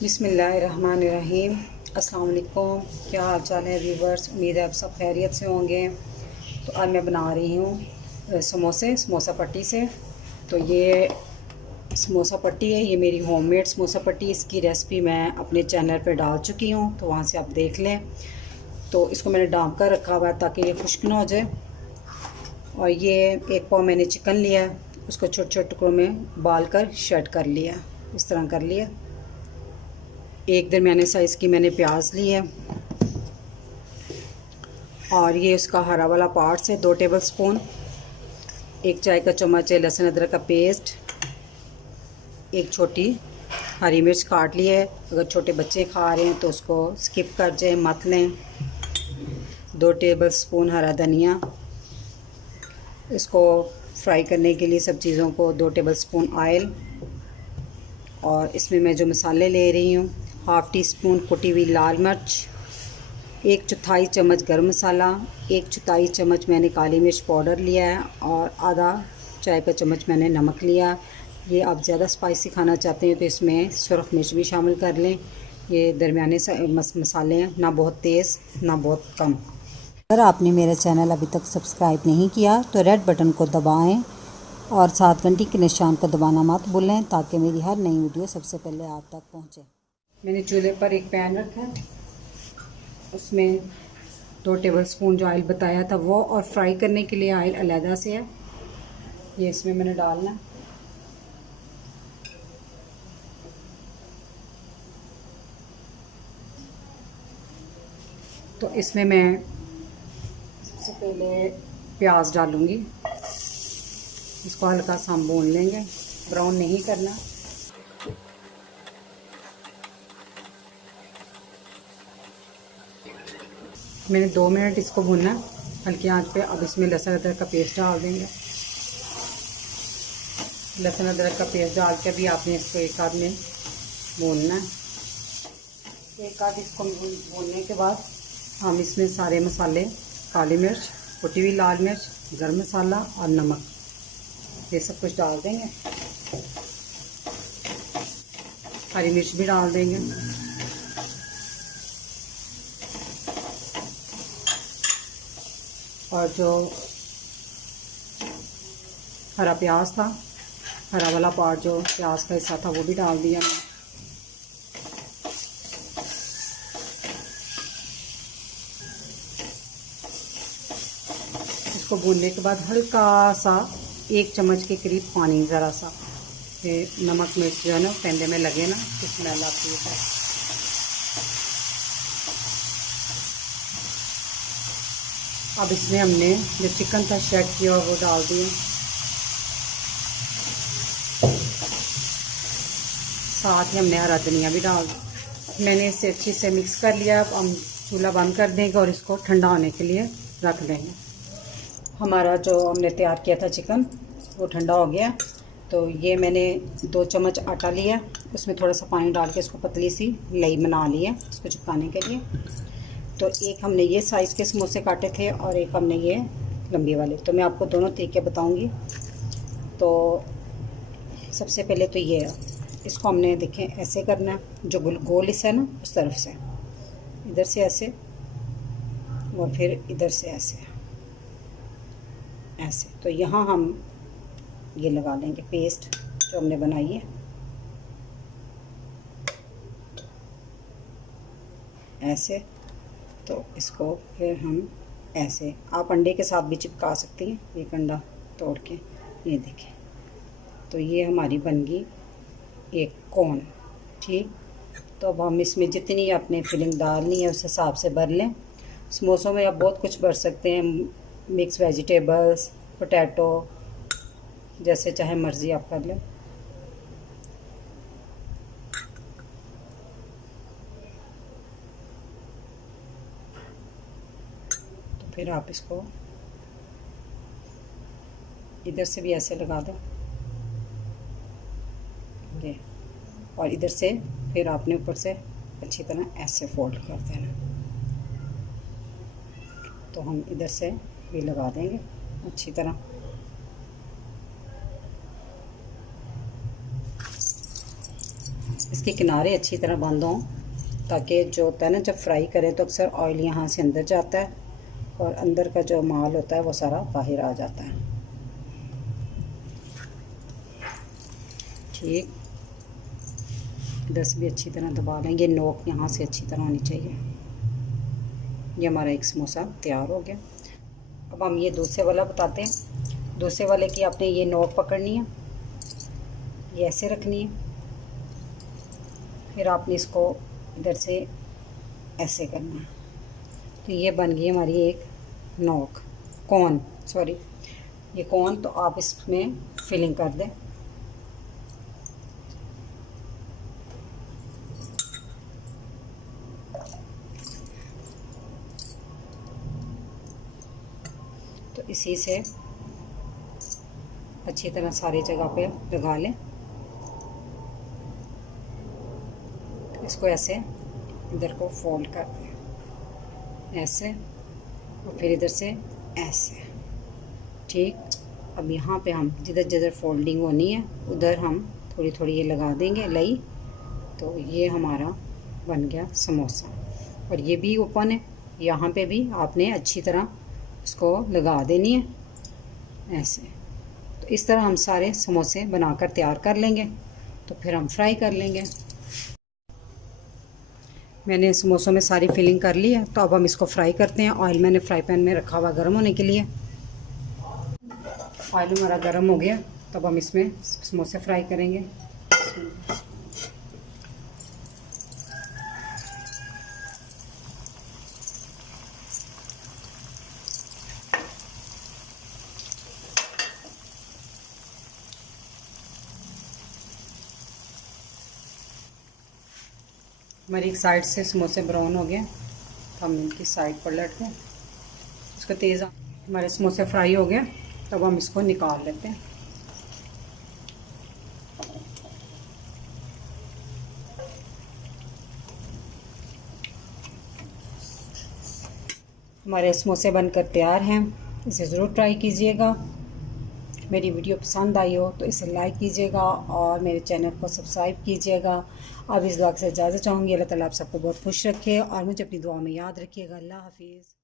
बिस्मिल्लाहिर्रहमानिर्रहीम। अस्सलाम वालेकुम। क्या हाल चाल है व्यूवर्स? उम्मीद है आप सब खैरियत से होंगे। तो आज मैं बना रही हूँ समोसा पट्टी से। तो ये समोसा पट्टी है, ये मेरी होममेड समोसा पट्टी। इसकी रेसिपी मैं अपने चैनल पर डाल चुकी हूँ, तो वहाँ से आप देख लें। तो इसको मैंने डाम कर रखा हुआ है ताकि ये खुश्क ना हो जाए। और ये एक पाव मैंने चिकन लिया है, उसको छोटे छोटे टुकड़ों में बाल कर शर्ट कर लिया, इस तरह कर लिया। एक दरमियाने साइज़ की मैंने प्याज ली है, और ये उसका हरा वाला पार्ट्स है 2 टेबल स्पून। 1 चाय का चम्मच है लहसुन अदरक का पेस्ट। एक छोटी हरी मिर्च काट ली है, अगर छोटे बच्चे खा रहे हैं तो उसको स्किप कर जाए, मत लें। 2 टेबल स्पून हरा धनिया। इसको फ्राई करने के लिए सब चीज़ों को 2 टेबल स्पून ऑयल। और इसमें मैं जो मसाले ले रही हूँ, हाफ़ टी स्पून कुटी हुई लाल मिर्च, 1/4 चम्मच गरम मसाला, 1/4 चम्मच मैंने काली मिर्च पाउडर लिया है, और आधा चाय का चम्मच मैंने नमक लिया। ये आप ज़्यादा स्पाइसी खाना चाहते हैं तो इसमें सुरख मिर्च भी शामिल कर लें। ये दरमियाने मसाले हैं, ना बहुत तेज़ ना बहुत कम। अगर आपने मेरा चैनल अभी तक सब्सक्राइब नहीं किया तो रेड बटन को दबाएं और साथ घंटी के निशान को दबाना मत भूलें, ताकि मेरी हर नई वीडियो सबसे पहले आप तक पहुंचे। मैंने चूल्हे पर एक पैन रखा है, उसमें 2 टेबल स्पून जो ऑयल बताया था वो, और फ्राई करने के लिए ऑयल अलहदा से है, ये इसमें मैंने डालना है। तो इसमें मैं सबसे पहले प्याज डालूँगी, इसको हल्का सा हम भून लेंगे, ब्राउन नहीं करना। मैंने 2 मिनट इसको भूनना हल्की आंच पे। अब इसमें लहसुन अदरक का पेस्ट डाल देंगे। लहसुन अदरक का पेस्ट डाल के भी आपने इसको एक आध में भूनना है। एक आध इसको भूनने के बाद हम इसमें सारे मसाले, काली मिर्च, कुटी हुई लाल मिर्च, गरम मसाला और नमक, ये सब कुछ डाल देंगे। हरी मिर्च भी डाल देंगे। और जो हरा प्याज था, हरा वाला पार्ट जो प्याज का हिस्सा था, वो भी डाल दिया मैंने। इसको भूनने के बाद हल्का सा 1 चम्मच के करीब पानी, ज़रा सा, ये नमक मिर्च जो है ना पेंदे में लगे ना, तो स्मेल आती है। अब इसमें हमने जो चिकन था शर्ट किया वो डाल दिया, साथ ही हमने हरा धनिया भी डाल दिया। मैंने इसे अच्छी से मिक्स कर लिया। अब हम चूल्हा बंद कर देंगे और इसको ठंडा होने के लिए रख देंगे। हमारा जो हमने तैयार किया था चिकन, वो ठंडा हो गया। तो ये मैंने 2 चम्मच आटा लिया, उसमें थोड़ा सा पानी डाल के इसको पतली सी लई बना ली है इसको चिपकाने के लिए। तो एक हमने ये साइज़ के समोसे काटे थे और एक हमने ये लंबी वाले। तो मैं आपको दोनों तरीके बताऊंगी। तो सबसे पहले तो ये है, इसको हमने देखें ऐसे करना है, जो गोल हिस्सा है ना उस तरफ से, इधर से ऐसे, और फिर इधर से ऐसे ऐसे। तो यहाँ हम ये लगा लेंगे पेस्ट जो हमने बनाई है, ऐसे। तो इसको फिर हम ऐसे, आप अंडे के साथ भी चिपका सकती हैं, एक अंडा तोड़ के, ये देखें। तो ये हमारी बन गई एक कोन, ठीक। तो अब हम इसमें जितनी आपने फिलिंग डालनी है उस हिसाब से भर लें। समोसों में आप बहुत कुछ भर सकते हैं, मिक्स वेजिटेबल्स, पोटैटो, जैसे चाहे मर्ज़ी आप कर लें। तो फिर आप इसको इधर से भी ऐसे लगा दो, ये, और इधर से फिर आपने ऊपर से अच्छी तरह ऐसे फोल्ड कर देना। तो हम इधर से भी लगा देंगे अच्छी तरह। इसके किनारे अच्छी तरह बंद हों, ताकि जो होता है ना, जब फ्राई करें तो अक्सर ऑयल यहाँ से अंदर जाता है और अंदर का जो माल होता है वो सारा बाहर आ जाता है। ठीक, इधर से भी अच्छी तरह दबा लेंगे। नोक यहाँ से अच्छी तरह होनी चाहिए। ये हमारा एक समोसा तैयार हो गया। अब हम ये दूसरे वाला बताते हैं। दूसरे वाले की आपने ये नोक पकड़नी है, ये ऐसे रखनी है, फिर आपने इसको इधर से ऐसे करना है। तो ये बन गई हमारी एक नोक, कोन, सॉरी ये कोन। तो आप इसमें फिलिंग कर दें। तो इसी से अच्छी तरह सारी जगह पे लगा लें। इसको ऐसे इधर को फोल्ड कर दें, ऐसे, और फिर इधर से ऐसे। ठीक, अब यहाँ पे हम जिधर जिधर फोल्डिंग होनी है उधर हम थोड़ी थोड़ी ये लगा देंगे लई। तो ये हमारा बन गया समोसा। और ये भी ओपन है, यहाँ पे भी आपने अच्छी तरह इसको लगा देनी है ऐसे। तो इस तरह हम सारे समोसे बनाकर तैयार कर लेंगे। तो फिर हम फ्राई कर लेंगे। मैंने समोसों में सारी फिलिंग कर ली है। तो अब हम इसको फ्राई करते हैं। ऑयल मैंने फ्राई पैन में रखा हुआ गर्म होने के लिए। ऑयल हमारा गर्म हो गया, तब हम इसमें समोसे फ्राई करेंगे। हमारी एक साइड से समोसे ब्राउन हो गए, तो हम इनकी साइड पर लट के इसको तेज़, हमारे समोसे फ्राई हो गए, तब हम इसको निकाल लेते हैं। हमारे समोसे बनकर तैयार हैं। इसे ज़रूर ट्राई कीजिएगा। मेरी वीडियो पसंद आई हो तो इसे लाइक कीजिएगा और मेरे चैनल को सब्सक्राइब कीजिएगा। अब इस दुआ से इजाज़त चाहूँगी। अल्लाह ताला आप सबको बहुत खुश रखे और मुझे अपनी दुआ में याद रखिएगा। अल्लाह हाफिज़।